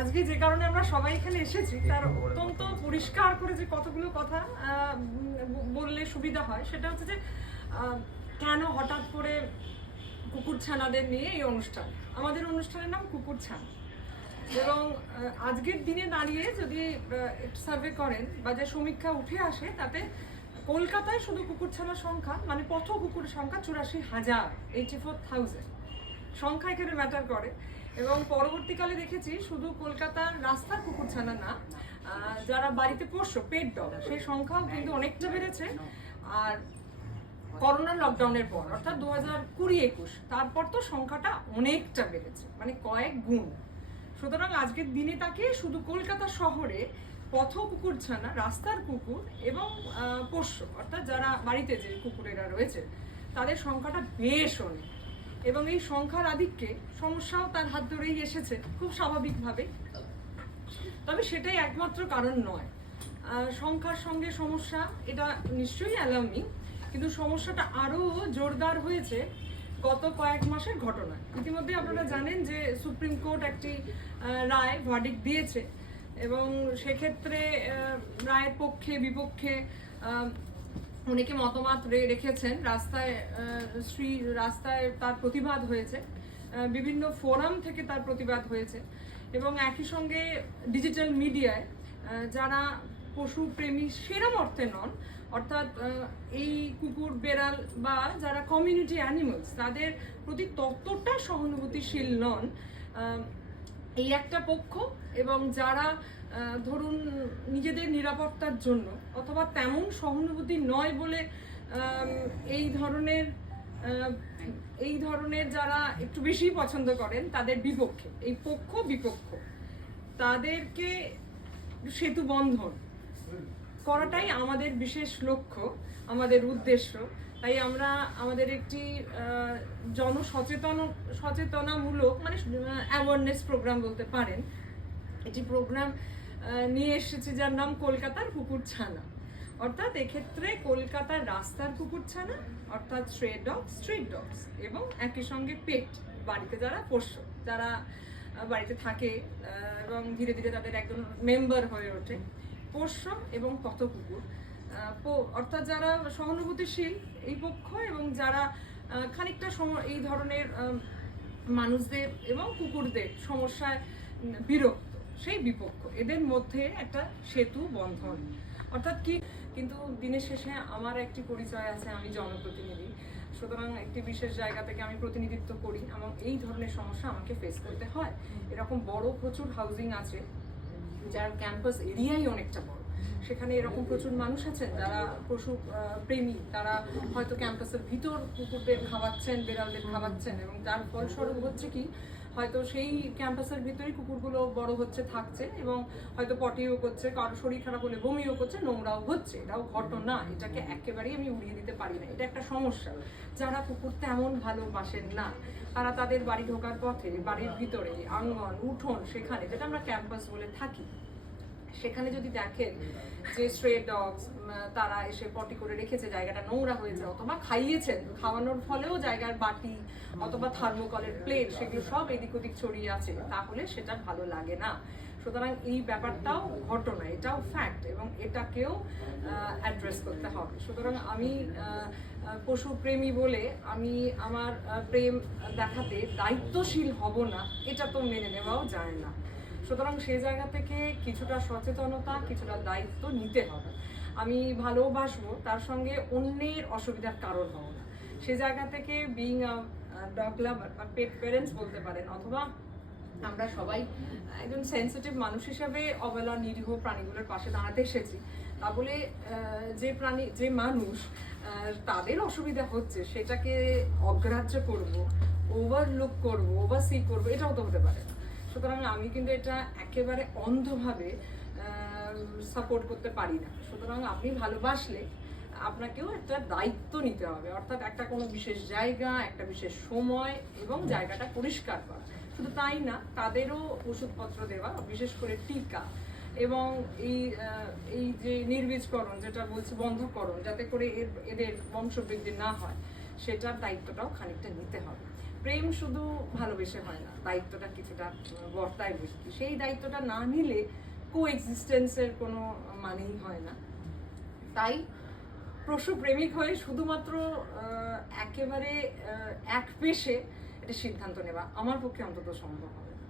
আজকে যে কারণে আমরা সবাই এখানে এসেছি তার অত্যন্ত পরিষ্কার করে যে কতগুলো কথা বললে সুবিধা হয় সেটা হচ্ছে যে কেন হঠাৎ করে কুকুরছানাদের নিয়ে এই অনুষ্ঠান। আমাদের অনুষ্ঠানের নাম কুকুরছানা এবং আজকের দিনে দাঁড়িয়ে যদি সার্ভে করেন বা যে সমীক্ষা উঠে আসে তাতে কলকাতায় শুধু কুকুরছানার সংখ্যা মানে পথ কুকুরের সংখ্যা 84,000, 84,000 সংখ্যা এখানে ম্যাটার করে। এবং পরবর্তীকালে দেখেছি শুধু কলকাতার রাস্তার কুকুরছানা না, যারা বাড়িতে পোষ্য পেট ডগ সেই সংখ্যাও কিন্তু অনেকটা বেড়েছে। আর করোনার লকডাউনের পর অর্থাৎ 2020-21 তারপর তো সংখ্যাটা অনেকটা বেড়েছে, মানে কয়েক গুণ। সুতরাং আজকের দিনে তাকে শুধু কলকাতা শহরে পথ কুকুরছানা, রাস্তার কুকুর এবং পোষ্য অর্থাৎ যারা বাড়িতে যে কুকুরেরা রয়েছে তাদের সংখ্যাটা বেশ অনেক। এবং এই সংখ্যার আধিক্যে সমস্যাও তার হাত ধরেই এসেছে খুব স্বাভাবিকভাবে। তবে সেটাই একমাত্র কারণ নয়। সংখ্যার সঙ্গে সমস্যা এটা নিশ্চয়ই অ্যালার্মিং, কিন্তু সমস্যাটা আরও জোরদার হয়েছে গত কয়েক মাসের ঘটনা। ইতিমধ্যে আপনারা জানেন যে সুপ্রিম কোর্ট একটি রায় ভার্ডিক্ট দিয়েছে এবং সেক্ষেত্রে রায়ের পক্ষে বিপক্ষে অনেকে মতামত রেখেছেন। রাস্তায় তার প্রতিবাদ হয়েছে, বিভিন্ন ফোরাম থেকে তার প্রতিবাদ হয়েছে এবং একই সঙ্গে ডিজিটাল মিডিয়ায় যারা পশু প্রেমী সেরম অর্থে নন, অর্থাৎ এই কুকুর বেড়াল বা যারা কমিউনিটি অ্যানিমালস তাদের প্রতি ততটা সহানুভূতিশীল নন এই একটা পক্ষ, এবং যারা ধরুন নিজেদের নিরাপত্তার জন্য অথবা তেমন সহানুভূতি নয় বলে এই ধরনের যারা একটু বেশি পছন্দ করেন তাদের বিপক্ষে, এই পক্ষ বিপক্ষ তাদেরকে সেতু বন্ধন করাটাই আমাদের বিশেষ লক্ষ্য, আমাদের উদ্দেশ্য। তাই আমরা আমাদের একটি সচেতনামূলক মানে অ্যাওয়ারনেস প্রোগ্রাম বলতে পারেন, এটি প্রোগ্রাম নিয়ে এসেছি যার নাম কলকাতার কুকুরছানা। অর্থাৎ এক্ষেত্রে কলকাতার রাস্তার কুকুরছানা অর্থাৎ স্ট্রিট ডগস এবং একই সঙ্গে পেট বাড়িতে যারা পোষ্য, যারা বাড়িতে থাকে এবং ধীরে ধীরে তাদের একজন মেম্বার হয়ে ওঠে, পোষ্য এবং পথ কুকুর অর্থাৎ যারা সহানুভূতিশীল এই পক্ষ এবং যারা খানিকটা এই ধরনের মানুষদের এবং কুকুরদের সমস্যায় বিরক্ত সেই বিপক্ষ, এদের মধ্যে একটা সেতু বন্ধন। অর্থাৎ কি, কিন্তু দিনের শেষে আমার একটি পরিচয় আছে, আমি জনপ্রতিনিধি, সুতরাং একটি বিশেষ জায়গা থেকে আমি প্রতিনিধিত্ব করি এবং এই ধরনের সমস্যা আমাকে ফেস করতে হয়। এরকম প্রচুর হাউজিং আছে যার ক্যাম্পাস এরিয়াই অনেকটা বড়, সেখানে এরকম প্রচুর মানুষ আছেন যারা পশু প্রেমী, তারা হয়তো ক্যাম্পাসের ভিতর কুকুরদের খাওয়াচ্ছেন, বেড়ালদের খাওয়াচ্ছেন এবং তার ফলস্বরূপ হচ্ছে কি হয়তো সেই ক্যাম্পাসের ভিতরেই কুকুরগুলো বড় হচ্ছে, থাকছে এবং হয়তো পটিও করছে, কারো শরীর খারাপ হলে বমিও করছে, নোংরাও হচ্ছে। এটাও ঘটনা, এটাকে একেবারেই আমি উড়িয়ে দিতে পারি না, এটা একটা সমস্যা। যারা কুকুর তেমন ভালোবাসেন না তারা তাদের বাড়ি ঢোকার পথে, বাড়ির ভিতরে আঙ্গন উঠোন সেখানে যেটা আমরা ক্যাম্পাস বলে থাকি, সেখানে যদি দেখেন যে স্ট্রে ডগস তারা এসে পটি করে রেখেছে, জায়গাটা নোংরা হয়েছে, অথবা খাইয়েছেন, খাওয়ানোর ফলেও জায়গার বাটি অথবা থার্মোকলের প্লেট সেগুলো সব এদিক ওদিক ছড়িয়ে আছে, তাহলে সেটা ভালো লাগে না। সুতরাং এই ব্যাপারটাও ঘটনা, এটাও ফ্যাক্ট এবং এটাকেও অ্যাড্রেস করতে হবে। সুতরাং আমি পশু প্রেমী বলে আমি আমার প্রেম দেখাতে দায়িত্বশীল হব না, এটা তো মেনে নেওয়াও যায় না। সুতরাং সেই জায়গা থেকে কিছুটা সচেতনতা, কিছুটা দায়িত্ব নিতে হবে। আমি ভালোবাসবো, তার সঙ্গে অন্যের অসুবিধার কারণ হব না। সে জায়গা থেকে বিইং আ ডগ লাভার বা পেট প্যারেন্টস বলতে পারেন, অথবা আমরা সবাই একজন সেন্সিটিভ মানুষ হিসেবে অবলা নিরীহ প্রাণীগুলোর পাশে দাঁড়াতে এসেছি। তা বলে যে মানুষ তাদের অসুবিধা হচ্ছে সেটাকে অগ্রাহ্য করব, ওভারলুক করব, ওভারসি করবো, এটাও তো হতে পারে না। সুতরাং আমি কিন্তু এটা একেবারে অন্ধভাবে সাপোর্ট করতে পারি না। সুতরাং আপনি ভালোবাসলে আপনাকেও একটা দায়িত্ব নিতে হবে, অর্থাৎ একটা কোনো বিশেষ জায়গা, একটা বিশেষ সময় এবং জায়গাটা পরিষ্কার করা। শুধু তাই না, তাদেরও ওষুধপত্র দেওয়া, বিশেষ করে টিকা এবং এই যে নির্বীজকরণ যেটা বলছে বন্ধকরণ, যাতে করে এদের বংশবৃদ্ধি না হয়, সেটার দায়িত্বটাও খানিকটা নিতে হবে। প্রেম শুধু ভালোবেসে হয় না, দায়িত্বটা কিছুটা বর্তায় বেশি। সেই দায়িত্বটা না নিলে কো এক্সিস্টেন্সের কোনো মানেই হয় না। তাই পশু প্রেমিক হয়ে শুধুমাত্র একেবারে এক পেশে এটা সিদ্ধান্ত নেওয়া আমার পক্ষে অন্তত সম্ভব হবে না।